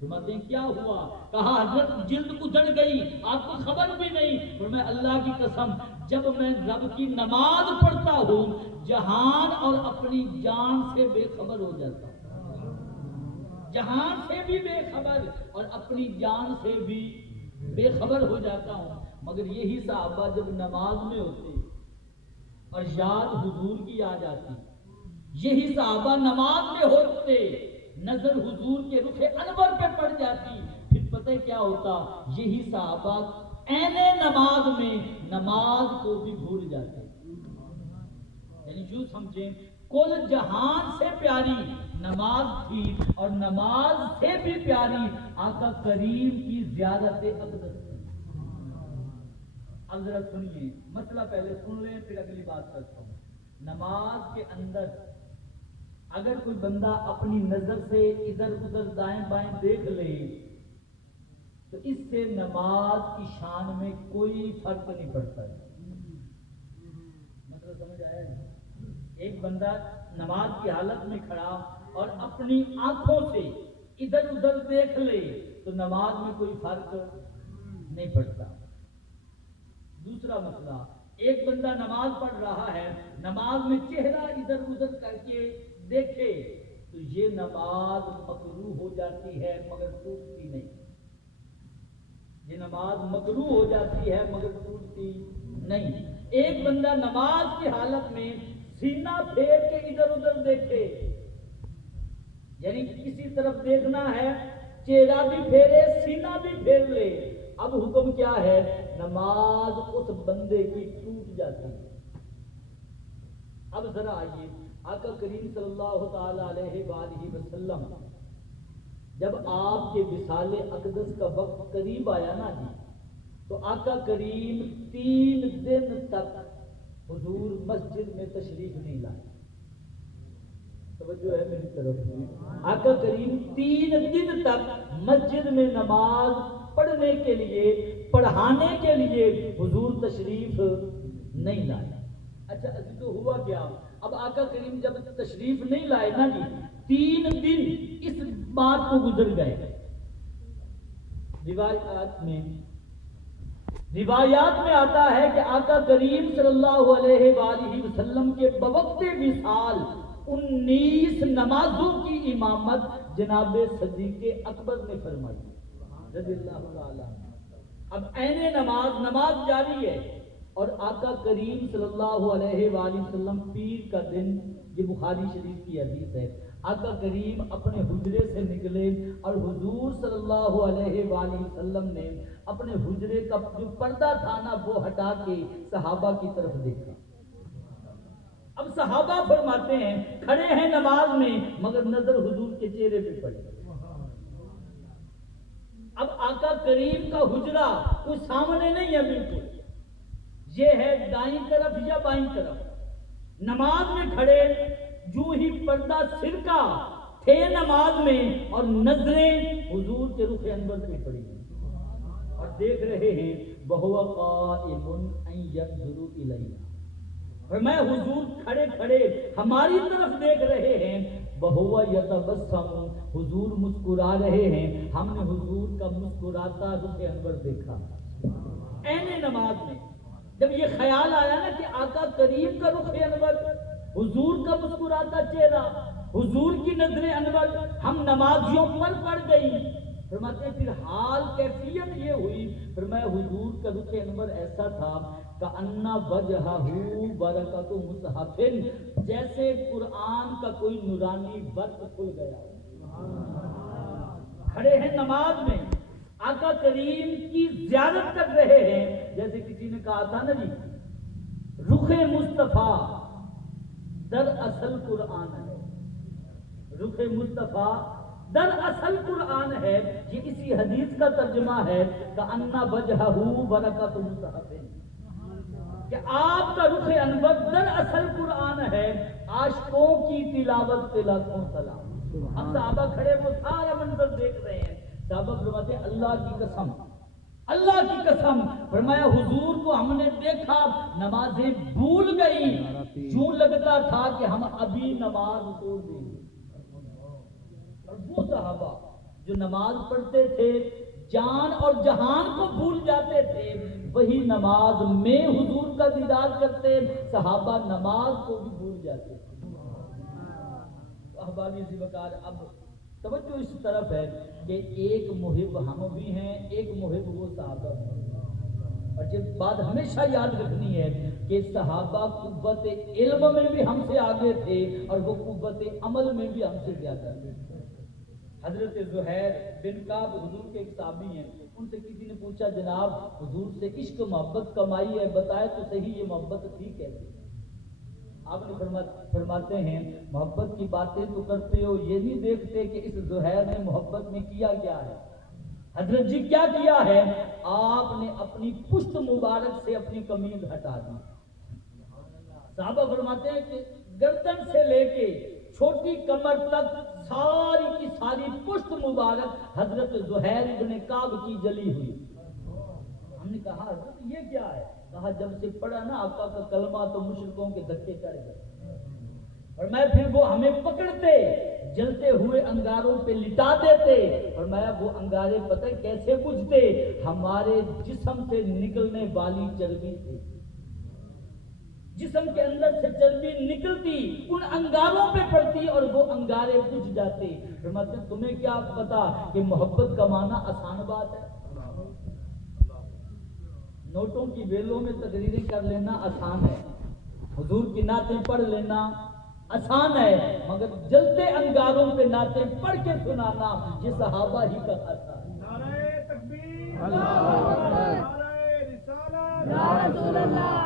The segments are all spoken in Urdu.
فرماتے ہیں کیا ہوا؟ کہا حضرت جلد ادھڑ گئی، آپ کو خبر بھی نہیں۔ فرمایا اللہ کی قسم جب میں رب کی نماز پڑھتا ہوں جہان اور اپنی جان سے بے خبر ہو جاتا ہوں، جہان سے بھی بے خبر اور اپنی جان سے بھی بے خبر ہو جاتا ہوں۔ مگر یہی صحابہ جب نماز میں ہوتے اور یاد حضور کی آ جاتی، یہی صحابہ نماز میں ہوتے نظر حضور کے رخ انور پہ پڑ جاتی، پھر پتہ کیا ہوتا؟ یہی صحابہ عین نماز میں نماز کو بھی بھول جاتے۔ یعنی یوں سمجھیں کل جہان سے پیاری نماز تھی اور نماز سے بھی پیاری آقا کریم کی زیارت اقدس تھی۔ اب ذرا سنیے، مسئلہ پہلے سن لیں پھر اگلی بات کرتا ہوں۔ نماز کے اندر اگر کوئی بندہ اپنی نظر سے ادھر ادھر دائیں بائیں دیکھ لے تو اس سے نماز کی شان میں کوئی فرق نہیں پڑتا ہے۔ مطلب سمجھ آیا ہے؟ ایک بندہ نماز کی حالت میں کھڑا اور اپنی آنکھوں سے ادھر ادھر دیکھ لے تو نماز میں کوئی فرق نہیں پڑتا۔ دوسرا مسئلہ، ایک بندہ نماز پڑھ رہا ہے، نماز میں چہرہ ادھر ادھر کر کے دیکھے تو یہ نماز مکروہ ہو جاتی ہے مگر ٹوٹتی نہیں۔ یہ نماز مکروہ ہو جاتی ہے مگر ٹوٹتی نہیں۔ ایک بندہ نماز کی حالت میں سینہ پھیر کے ادھر ادھر دیکھے، یعنی کسی طرف دیکھنا ہے، چہرہ بھی پھیرے سینہ بھی پھیر لے، اب حکم کیا ہے؟ نماز اس بندے کی ٹوٹ جاتی ہے۔ اب ذرا آئیے، آقا کریم صلی اللہ تعالی علیہ وآلہ وسلم جب آپ کے وصال اقدس کا وقت قریب آیا نا جی، تو آقا کریم 3 دن تک حضور مسجد میں تشریف نہیں لائے۔ توجہ ہے میری طرف؟ آقا کریم 3 دن تک مسجد میں نماز پڑھنے کے لیے، پڑھانے کے لیے حضور تشریف نہیں لائے۔ اچھا ابھی تو ہوا کیا؟ اب آقا کریم جب تشریف نہیں لائے نا جی، 3 دن اس بات کو گزر گئے۔ روایات میں آتا ہے کہ آقا کریم صلی اللہ علیہ وآلہ وسلم کے بوقت وصال 19 نمازوں کی امامت جناب صدیق اکبر نے فرمائی رضی اللہ تعالی۔ اب عین نماز جاری ہے اور آقا کریم صلی اللہ علیہ وآلہ وسلم پیر کا دن، یہ بخاری شریف کی حدیث ہے، آقا کریم اپنے حجرے سے نکلے اور حضور صلی اللہ علیہ وآلہ وسلم نے اپنے حجرے کا جو پردہ تھا نا وہ ہٹا کے صحابہ کی طرف دیکھا۔ اب صحابہ فرماتے ہیں کھڑے ہیں نماز میں مگر نظر حضور کے چہرے پہ پڑی۔ اب آقا کریم کا حجرہ کوئی سامنے نہیں ہے بالکل، یہ ہے دائیں طرف یا بائیں طرف۔ نماز میں کھڑے، جو ہی پردہ سر کا تھے نماز میں اور نظریں حضور کے رخ انور پہ پڑی اور دیکھ رہے ہیں وَهُوَ قَائِمٌ أَن يَنظُرُ إِلَيْنَا، اور میں حضور کھڑے کھڑے ہماری طرف دیکھ رہے ہیں، وَهُوَ يَتَبَسَّمُ، حضور مسکرا رہے ہیں، ہم نے حضور کا مسکراتا رخ انور دیکھا عین نماز میں۔ جب یہ خیال آیا نا کہ آقا کریم کا رخ انور، حضور کا مسکراتا چہرہ، حضور کی نظر انور ہم نمازیوں پر پڑ گئی، فرماتے ہیں پھر حال کیفیت یہ ہوئی، فرمایا حضور کا رخ انور ایسا تھا کأن وجہہ برکۃ مصحف، جیسے قرآن کا کوئی نورانی برق کھل گیا۔ کھڑے ہیں نماز میں، آقا کریم کی زیارت کر رہے ہیں، جیسے کسی نے کہا تھا نا جی رخ مصطفیٰ در اصل قرآن ہے، رخ مصطفیٰ در اصل قرآن ہے، یہ اسی حدیث کا ترجمہ ہے کأن وجہہ برکۃ مصحف، کہ آپ کا رخ انور در اصل قرآن ہے، عاشقوں کی تلاوت پہ لاکھوں سلام۔ اب صحابہ کھڑے وہ سارا منظر دیکھ رہے ہیں، صحابہ فرماتے ہیں اللہ کی قسم، اللہ کی قسم، فرمایا حضور کو ہم نے دیکھا نمازیں بھول گئی، یوں لگتا تھا کہ ہم ابھی نماز چھوڑ دیں۔ اور وہ صحابہ جو نماز پڑھتے تھے جان اور جہان کو بھول جاتے تھے، وہی نماز میں حضور کا دیدار کرتے، صحابہ نماز کو بھی بھول جاتے تھے۔ احبابی ذی وقار، اب توجہ اس طرف ہے کہ ایک محب ہم بھی ہیں، ایک محب وہ صحابہ بھی ہیں۔ اور یہ بات ہمیشہ یاد رکھنی ہے کہ صحابہ قوت علم میں بھی ہم سے آگے تھے اور وہ قوت عمل میں بھی ہم سے زیادہ تھے۔ حضرت زہیر بن کعب حضور کے ایک صحابی ہیں، ان سے کسی نے پوچھا جناب حضور سے عشق محبت کمائی ہے، بتائے تو صحیح یہ محبت تھی کیسے؟ آپ نے فرماتے ہیں محبت کی باتیں تو کرتے ہو، یہ نہیں دیکھتے کہ اس زہیر نے محبت میں کیا کیا ہے۔ حضرت جی کیا کیا ہے؟ آپ نے اپنی پشت مبارک سے اپنی قمیض ہٹا دی۔ صحابہ فرماتے ہیں کہ گردن سے لے کے چھوٹی کمر تک ساری کی ساری پشت مبارک حضرت زہیر بن کعب کی جلی ہوئی۔ ہم نے کہا حضرت یہ کیا ہے؟ کہا جب سے پڑھا نا آقا کا کلمہ تو مشرکوں کے دھکے چڑھ گئے، اور میں پھر وہ ہمیں پکڑتے جلتے ہوئے انگاروں پہ لٹا دیتے، اور میں وہ انگارے پتہ کیسے بجھتے؟ ہمارے جسم سے نکلنے والی چربی سے، جسم کے اندر سے چربی نکلتی ان انگاروں پہ پڑتی اور وہ انگارے بجھ جاتے۔ فرماتے تمہیں کیا پتا کہ محبت کمانا آسان بات ہے؟ نوٹوں کی ویلوں میں تقریریں کر لینا آسان ہے، حضور کی نعتیں پڑھ لینا آسان ہے، مگر جلتے انگاروں پہ نعتیں پڑھ کے سنانا یہ صحابہ ہی کا خاصہ ہے۔ نعرہ تکبیر، نعرہ رسالت، یا رسول اللہ،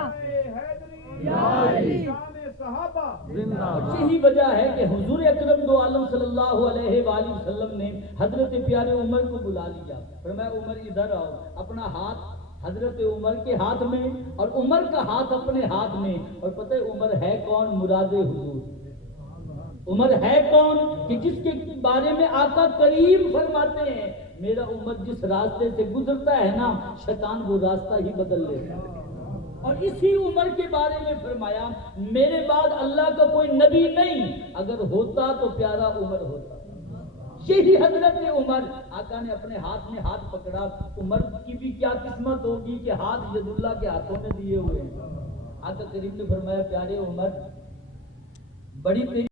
یا علی، شان صحابہ۔ یہی وجہ ہے کہ حضور اکرم دو عالم صلی اللہ علیہ وآلہ وسلم نے حضرت پیارے عمر کو بلا لیا، فرمایا عمر ادھر آؤ۔ اپنا ہاتھ حضرت عمر کے ہاتھ میں اور عمر کا ہاتھ اپنے ہاتھ میں، اور پتہ ہے عمر ہے کون؟ مراد حضور۔ عمر ہے کون کہ جس کے بارے میں آقا کریم فرماتے ہیں میرا عمر جس راستے سے گزرتا ہے نا شیطان وہ راستہ ہی بدل لیتا ہے۔ اور اسی عمر کے بارے میں فرمایا میرے بعد اللہ کا کوئی نبی نہیں، اگر ہوتا تو پیارا عمر ہوتا۔ یہی حضرت عمر، آقا نے اپنے ہاتھ میں ہاتھ پکڑا۔ عمر کی بھی کیا قسمت ہوگی کہ ہاتھ ید اللہ کے ہاتھوں میں دیے ہوئے ہیں۔ آقا کریم نے فرمایا پیارے عمر بڑی تیری